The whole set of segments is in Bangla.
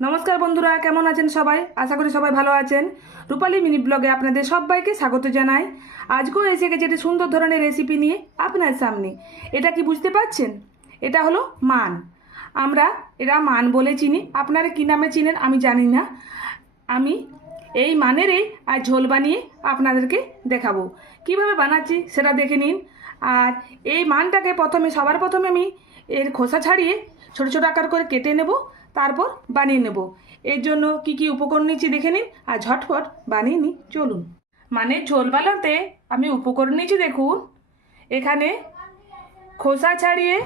নমস্কার বন্ধুরা, কেমন আছেন সবাই? আশা করি সবাই ভালো আছেন। রূপালী মিনি ব্লগে আপনাদের সবাইকে স্বাগত জানাই। আজকেও এসে গেছে একটি সুন্দর ধরনের রেসিপি নিয়ে আপনার সামনে। এটা কি বুঝতে পারছেন? এটা হলো মান। এরা মান বলে চিনি, আপনারা কী নামে চিনেন আমি জানি না। আমি এই মানেরই আর ঝোল বানিয়ে আপনাদেরকে দেখাবো। কিভাবে বানাচ্ছি সেটা দেখে নিন। আর এই মানটাকে সবার প্রথমে আমি এর খোসা ছাড়িয়ে ছোট ছোট আকার করে কেটে নেব, তারপর বানিয়ে নেব। এর জন্য কি কি উপকরণ নিচ্ছি দেখে নিন আর ঝটফট বানিয়ে নিই, চলুন। মানে ঝোল বানাতে আমি উপকরণ নিচ্ছি, দেখুন। এখানে খোসা ছাড়িয়ে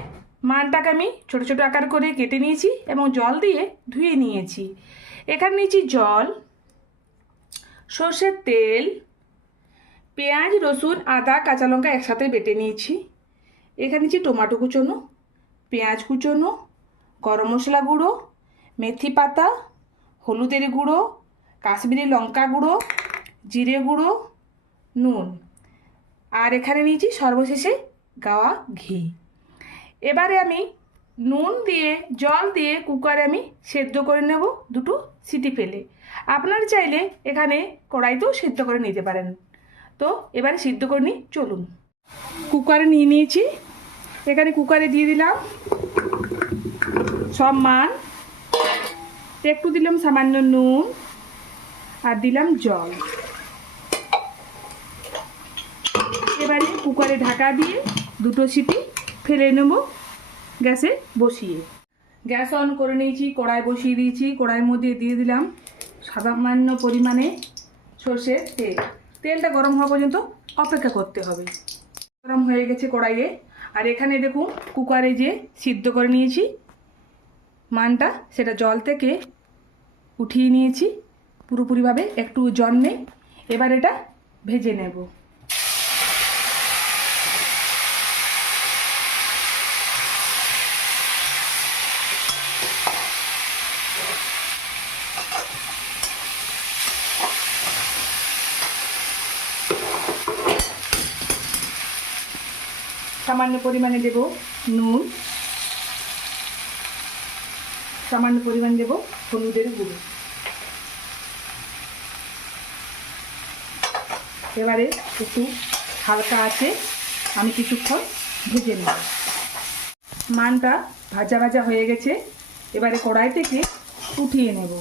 মানটাকে আমি ছোট ছোট আকার করে কেটে নিয়েছি এবং জল দিয়ে ধুয়ে নিয়েছি। এখানে নিয়েছি জল, সর্ষের তেল, পেঁয়াজ, রসুন, আদা, কাঁচা লঙ্কা একসাথে বেটে নিয়েছি। এখানে নিয়েছি টমেটো কুচোনো, পেঁয়াজ কুচোনো, গরম মশলা গুঁড়ো, মেথি পাতা, হলুদের গুঁড়ো, কাশ্মীরি লঙ্কা গুঁড়ো, জিরে গুঁড়ো, নুন। আর এখানে নিয়েছি সর্বশেষে গাওয়া ঘি। এবারে আমি নুন দিয়ে জল দিয়ে কুকারে আমি সেদ্ধ করে নেব, দুটো সিটি ফেলে। আপনারা চাইলে এখানে কড়াইতেও সেদ্ধ করে নিতে পারেন। তো এবারে সিদ্ধ করে নিই, চলুন। কুকারে নিয়ে নিয়েছি, এখানে কুকারে দিয়ে দিলাম সব মান, একটু দিলাম সামান্য নুন আর দিলাম জল। এবারে কুকারে ঢাকা দিয়ে দুটো সিটি ফেলে নেব গ্যাসে বসিয়ে। গ্যাস অন করে নিয়েছি, কড়াই বসিয়ে দিয়েছি। কড়াইয়ের মধ্যে দিয়ে দিলাম সামান্য পরিমাণে সর্ষের তেল। তেলটা গরম হওয়া পর্যন্ত অপেক্ষা করতে হবে। গরম হয়ে গেছে কড়াইয়ে। আর এখানে দেখুন কুকারে যে সিদ্ধ করে নিয়েছি মানটা, সেটা জল থেকে উঠিয়ে নিয়েছি পুরোপুরিভাবে, একটু জল নেই। এবার এটা ভেজে নেব। সামান্য পরিমাণে দেব নুন, সামান্য পরিমাণ দেব হলুদের গুঁড়ো। এবারে একটু হালকা আছে আমি কিছুক্ষণ ভেজে নেব। মানটা ভাজা ভাজা হয়ে গেছে, এবারে কড়াই থেকে উঠিয়ে নেব।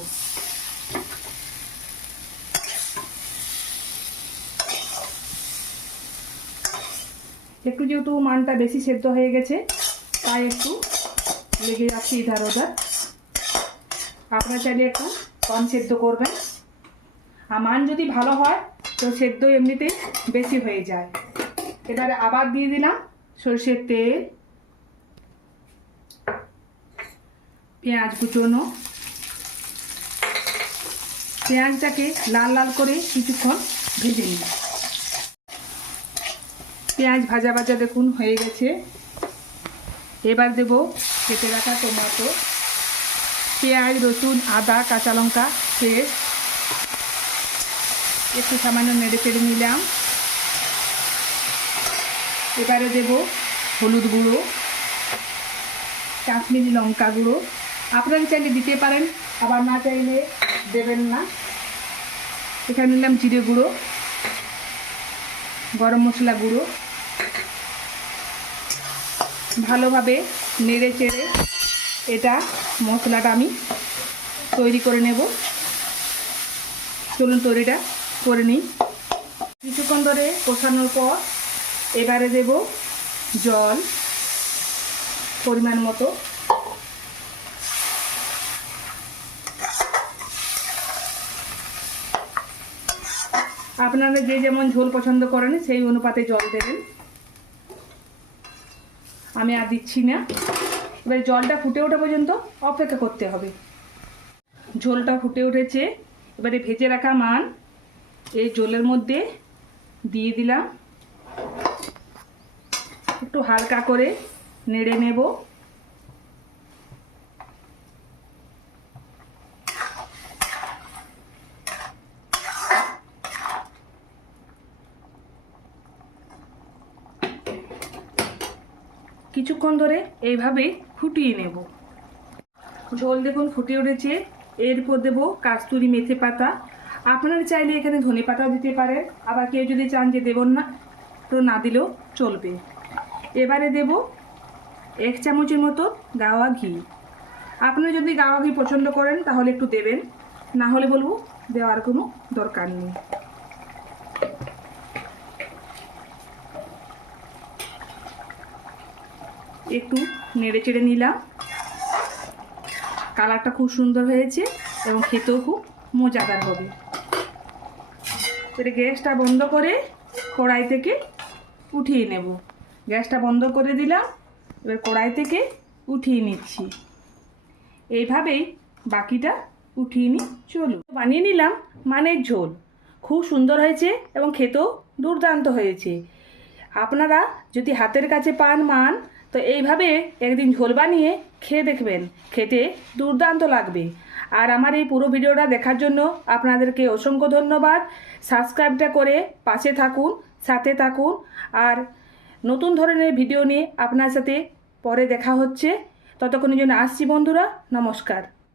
একটু যেহেতু মানটা বেশি সেদ্ধ হয়ে গেছে তাই একটু লেগে যাচ্ছে ইধার ওধার। আপনারা চাইলে একটু কম সেদ্ধ করবেন। আর মান যদি ভালো হয় তো সেদ্ধ এমনিতেই বেশি হয়ে যায়। এবারে আবার দিয়ে দিলাম সরষের তেল, পেঁয়াজ কুচোনো। পেঁয়াজটাকে লাল লাল করে কিছুক্ষণ ভেজে নিই। পেঁয়াজ ভাজা ভাজা দেখুন হয়ে গেছে। এবার দেব কেটে রাখা টমেটো, পেঁয়াজ, রসুন, আদা, কাঁচা লঙ্কা পেস্ট, একটু সামান্য নেড়ে চেড়ে নিলাম। এবারে দেব হলুদ গুঁড়ো, কাশ্মীরি লঙ্কা গুঁড়ো। আপনারা চাইলে দিতে পারেন, আবার না চাইলে দেবেন না। এখানে নিলাম জিরে গুঁড়ো, গরম মশলা গুঁড়ো। ভালোভাবে নেড়ে চেড়ে এটা মশলাটা আমি তৈরি করে নেব। চলুন তৈরিটা করে নিই। কিছুক্ষণ ধরে কষানোর পর এবারে দেব জল পরিমাণ মতো। আপনারা যে যেমন ঝোল পছন্দ করেন সেই অনুপাতে জল দেবেন, আমি আর দিচ্ছি না। এবার জলটা ফুটে ওঠা পর্যন্ত অপেক্ষা করতে হবে। ঝোলটা ফুটে উঠেছে, এবারে ভেজে রাখা মান এই ঝোলের মধ্যে দিয়ে দিলাম। একটু হালকা করে নেড়ে নেব। কিছুক্ষণ ধরে এইভাবে ফুটিয়ে নেব। ঝোল দেখুন ফুটে উঠেছে, এরপর দেবো কাস্তুরি মেথি পাতা। আপনারা চাইলে এখানে ধনে পাতাও দিতে পারেন, আবার কেউ যদি চান যে দেবেন না তো না দিলেও চলবে। এবারে দেব 1 চামচের মতো গাওয়া ঘি। আপনারা যদি গাওয়া ঘি পছন্দ করেন তাহলে একটু দেবেন, না হলে বলবো দেওয়ার কোনো দরকার নেই। একটু নেড়ে চেড়ে নিলাম। কালারটা খুব সুন্দর হয়েছে এবং খেতেও খুব মজাদার হবে। এবারে গ্যাসটা বন্ধ করে কড়াই থেকে উঠিয়ে নেব। গ্যাসটা বন্ধ করে দিলাম, এবার কড়াই থেকে উঠিয়ে নিচ্ছি। এইভাবেই বাকিটা উঠিয়ে নিই। চলুন, বানিয়ে নিলাম মানের ঝোল। খুব সুন্দর হয়েছে এবং খেতেও দুর্দান্ত হয়েছে। আপনারা যদি হাতের কাছে পান মান, তো এইভাবে একদিন ঝোল বানিয়ে খেয়ে দেখবেন, খেতে দুর্দান্ত লাগবে। আর আমার এই পুরো ভিডিওটা দেখার জন্য আপনাদেরকে অসংখ্য ধন্যবাদ। সাবস্ক্রাইবটা করে পাশে থাকুন, সাথে থাকুন। আর নতুন ধরনের ভিডিও নিয়ে আপনার সাথে পরে দেখা হচ্ছে। ততক্ষণের জন্য আসছি বন্ধুরা, নমস্কার।